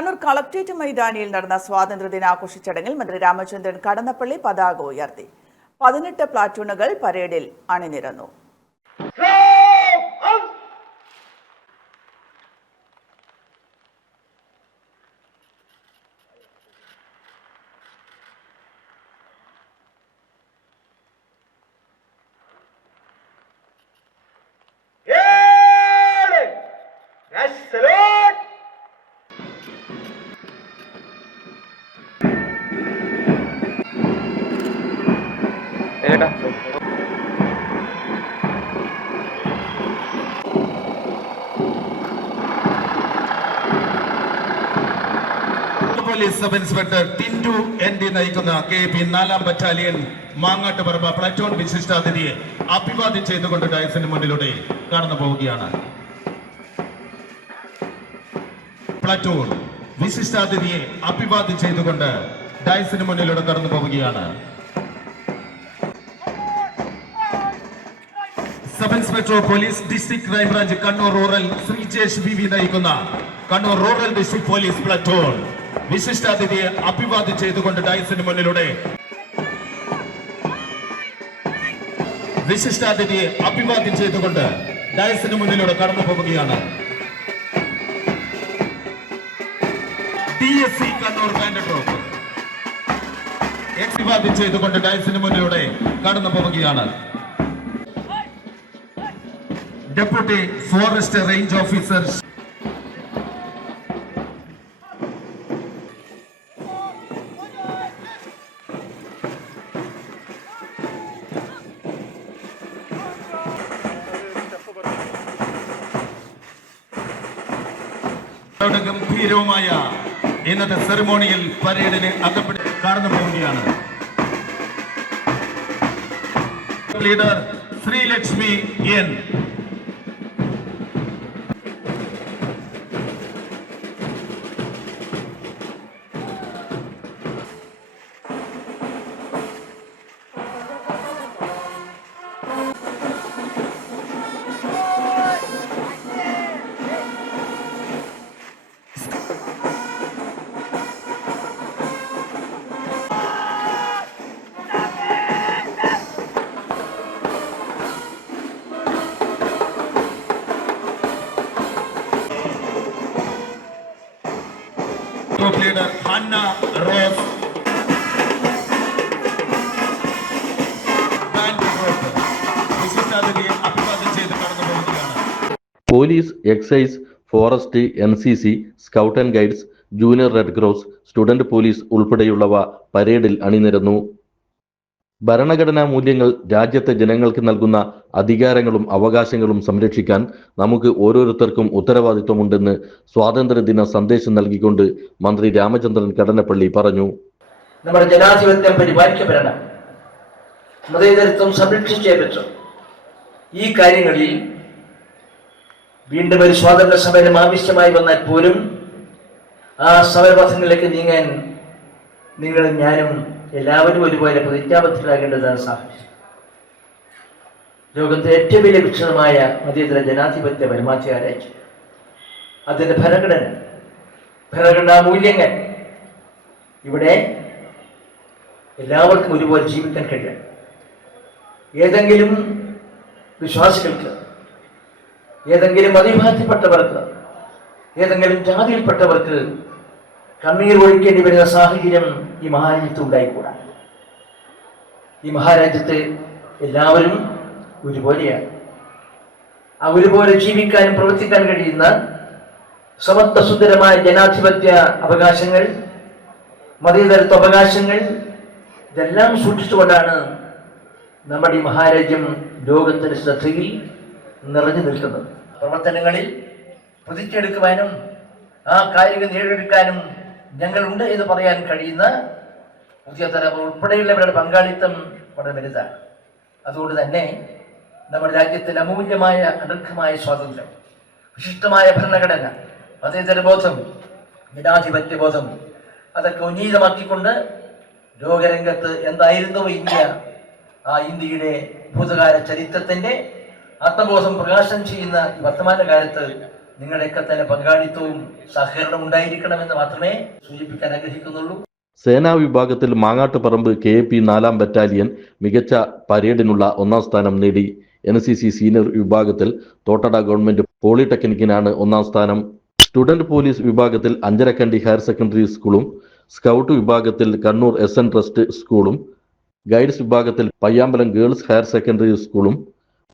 Kannur collectorate മൈതാനിയിൽ നടന്ന സ്വാതന്ത്ര്യദിനാഘോഷ ചടങ്ങിൽ മന്ത്രി രാമചന്ദ്രൻ കടന്നപ്പള്ളി പതാക ഉയർത്തി. പതിനെട്ട് പ്ലാറ്റൂണുകൾ പരേഡിൽ അണിനിരന്നു. Police sub inspector Tindu N D നയിക്കുന്ന കെ പി നാലാം ബറ്റാലിയൻ മാങ്ങാട്ട് പറമ്പ പ്ലറ്റോൺ വിശിഷ്ടാതിഥിയെ അഭിവാദ്യം ചെയ്തുകൊണ്ട് ഡയസിന് മുന്നിലൂടെ കടന്നു പോവുകയാണ്. പ്ലറ്റോൺ വിശിഷ്ടാതിഥിയെ അഭിവാദ്യം ചെയ്തുകൊണ്ട് ഡയസിന് മുന്നിലൂടെ കടന്നു പോവുകയാണ്. Sub inspector police district crime branch Kannur rural Sreejesh V V നയിക്കുന്ന Kannur rural district police platoon വിശിഷ്ടാതിഥിയെ അഭിവാദ്യം ചെയ്തുകൊണ്ട് ഡയസിന് മുന്നിലൂടെ. വിശിഷ്ടാതിഥിയെ അഭിവാദ്യം ചെയ്തുകൊണ്ട് ഡയസിന് മുന്നിലൂടെ കടന്നു പോവുകയാണ്. സി കണ്ണൂർ അഭിവാദ്യം ചെയ്തുകൊണ്ട് ഡയസിന് മുന്നിലൂടെ കടന്നു പോവുകയാണ്. ഡെപ്യൂട്ടി ഫോറസ്റ്റ് റേഞ്ച് ഓഫീസർ ഗംഭീരവുമായ ഇന്നത്തെ സെറിമോണിയിൽ പരേഡിന് അകപ്പെട്ട് കടന്നു പോവുകയാണ്. Leader Sreelakshmi N. Hanna Rose police excise forest N C C scout and guides junior red cross student police ഉൾപ്പെടെയുള്ളവ പരേഡിൽ അണിനിരന്നു. ഭരണഘടനാ മൂല്യങ്ങൾ രാജ്യത്തെ ജനങ്ങൾക്ക് നൽകുന്ന അധികാരങ്ങളും അവകാശങ്ങളും സംരക്ഷിക്കാൻ നമുക്ക് ഓരോരുത്തർക്കും ഉത്തരവാദിത്വമുണ്ടെന്ന് സ്വാതന്ത്ര്യദിന സന്ദേശം നൽകിക്കൊണ്ട് മന്ത്രി രാമചന്ദ്രൻ കടനപ്പള്ളി പറഞ്ഞു. നമ്മുടെ ജനാധിപത്യം പരിപാലിക്കപ്പെടണം മതേതരത്വം സംരക്ഷിച്ചേ പറ്റും. ഈ കാര്യങ്ങളിൽ വീണ്ടും ഒരു സ്വാതന്ത്ര്യ സമരം ആവശ്യമായി വന്നാൽ പോലും ആ സമരപഥങ്ങളിലേക്ക് നീങ്ങാൻ നിങ്ങളും ഞാനും എല്ലാവരും ഒരുപോലെ പ്രതിജ്ഞാബദ്ധരാകേണ്ടതാണ് സാഹചര്യം ലോകത്തെ ഏറ്റവും വലിയ വിക്ഷണമായ മതേതര ജനാധിപത്യ പരമാധികാര അതിന്റെ ഭരണഘടന ഭരണഘടനാ മൂല്യങ്ങൾ. ഇവിടെ എല്ലാവർക്കും ഒരുപോലെ ജീവിക്കാൻ കഴിയണം ഏതെങ്കിലും വിശ്വാസികൾക്ക് ഏതെങ്കിലും മതവിഭാഗത്തിൽപ്പെട്ടവർക്ക് ഏതെങ്കിലും ജാതിയിൽപ്പെട്ടവർക്ക് കണ്ണീർ ഒഴിക്കേണ്ടി വരുന്ന സാഹചര്യം ഈ മഹാരാജ്യത്ത് ഉണ്ടായിക്കൂടാ. ഈ മഹാരാജ്യത്ത് എല്ലാവരും ഒരുപോലെയാണ്. ആ ഒരുപോലെ ജീവിക്കാനും പ്രവർത്തിക്കാൻ കഴിയുന്ന സമത്വസുന്ദരമായ ജനാധിപത്യ അവകാശങ്ങൾ മതേതരത്വ അവകാശങ്ങൾ ഇതെല്ലാം സൂക്ഷിച്ചുകൊണ്ടാണ് നമ്മുടെ ഈ മഹാരാജ്യം ലോകത്തിന് ശ്രദ്ധയിൽ നിറഞ്ഞു നിൽക്കുന്നത്. പ്രവർത്തനങ്ങളിൽ പ്രതിജ്ഞയെടുക്കുവാനും ആ കാര്യങ്ങൾ നേടിയെടുക്കാനും ഞങ്ങളുണ്ട് എന്ന് പറയാൻ കഴിയുന്ന പുതിയ തലമുറ ഉൾപ്പെടെയുള്ളവരുടെ പങ്കാളിത്തം വളരെ വലുതാണ്. അതുകൊണ്ട് തന്നെ നമ്മുടെ രാജ്യത്തിന് അമൂല്യമായ അനർഘമായ സ്വാതന്ത്ര്യം വിശിഷ്ടമായ ഭരണഘടന മതേതരബോധം ജനാധിപത്യ ബോധം അതൊക്കെ ഉന്നീതമാക്കിക്കൊണ്ട് ലോകരംഗത്ത് എന്തായിരുന്നു ഇന്ത്യ? ആ ഇന്ത്യയുടെ ഭൂതകാല ചരിത്രത്തിന്റെ ആത്മബോധം പ്രകാശനം ചെയ്യുന്ന ഈ വർത്തമാന കാലത്ത് നിങ്ങളുടെയൊക്കെ തന്നെ പങ്കാളിത്തവും സഹകരണം ഉണ്ടായിരിക്കണമെന്ന് മാത്രമേ സൂചിപ്പിക്കാൻ ആഗ്രഹിക്കുന്നുള്ളൂ. സേനാ വിഭാഗത്തിൽ മാങ്ങാട്ടുപറമ്പ് കെ പി നാലാം ബറ്റാലിയൻ മികച്ച പരേഡിനുള്ള ഒന്നാം സ്ഥാനം നേടി. എൻ സി സി സീനിയർ വിഭാഗത്തിൽ തോട്ടട ഗവൺമെന്റ് പോളിടെക്നിക്കിനാണ് ഒന്നാം സ്ഥാനം. സ്റ്റുഡന്റ് പോലീസ് വിഭാഗത്തിൽ അഞ്ചരക്കണ്ടി ഹയർ സെക്കൻഡറി സ്കൂളും സ്കൗട്ട് വിഭാഗത്തിൽ കണ്ണൂർ എസ് എൻ ട്രസ്റ്റ് സ്കൂളും ഗൈഡ്സ് വിഭാഗത്തിൽ പയ്യാമ്പലം ഗേൾസ് ഹയർ സെക്കൻഡറി സ്കൂളും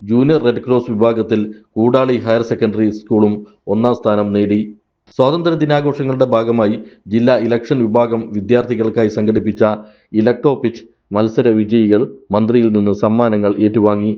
ജൂനിയർ റെഡ് ക്രോസ് വിഭാഗത്തിൽ കൂടാളി ഹയർ സെക്കൻഡറി സ്കൂളും ഒന്നാം സ്ഥാനം നേടി. സ്വാതന്ത്ര്യ ദിനാഘോഷങ്ങളുടെ ഭാഗമായി ജില്ലാ ഇലക്ഷൻ വിഭാഗം വിദ്യാർത്ഥികൾക്കായി സംഘടിപ്പിച്ച ഇലക്ട്രോ പിച്ച് മത്സര വിജയികൾ മന്ത്രിയിൽ നിന്ന് സമ്മാനങ്ങൾ ഏറ്റുവാങ്ങി.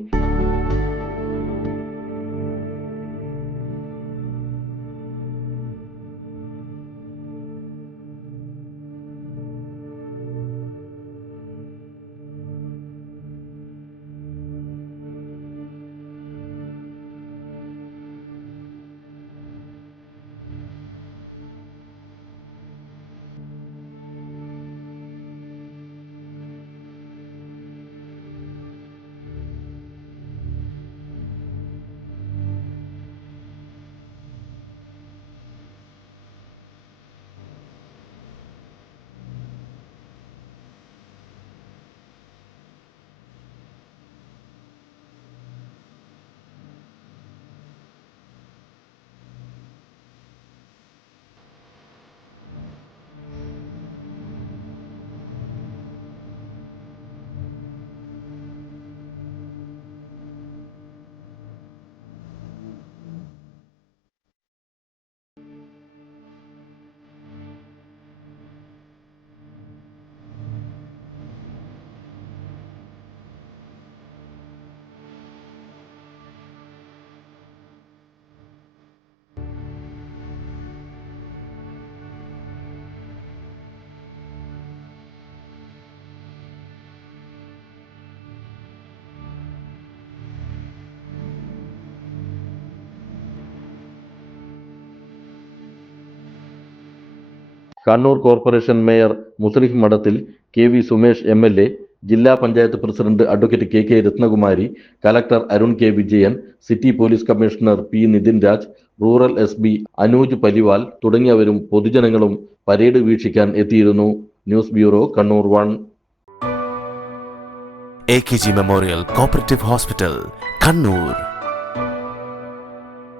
Kannur corporation mayor Muslih Madathil K V Sumesh M L A ജില്ലാ panchayat president advocate K K Rathnakumari collector Arun K Vijayan city police commissioner P Nithin Raj rural S P Anuj Paliwal തുടങ്ങിയവരും പൊതുജനങ്ങളും parade വീക്ഷിക്കാൻ എത്തിയിരുന്നു. News bureau Kannur one. A K G memorial cooperative hospital Kannur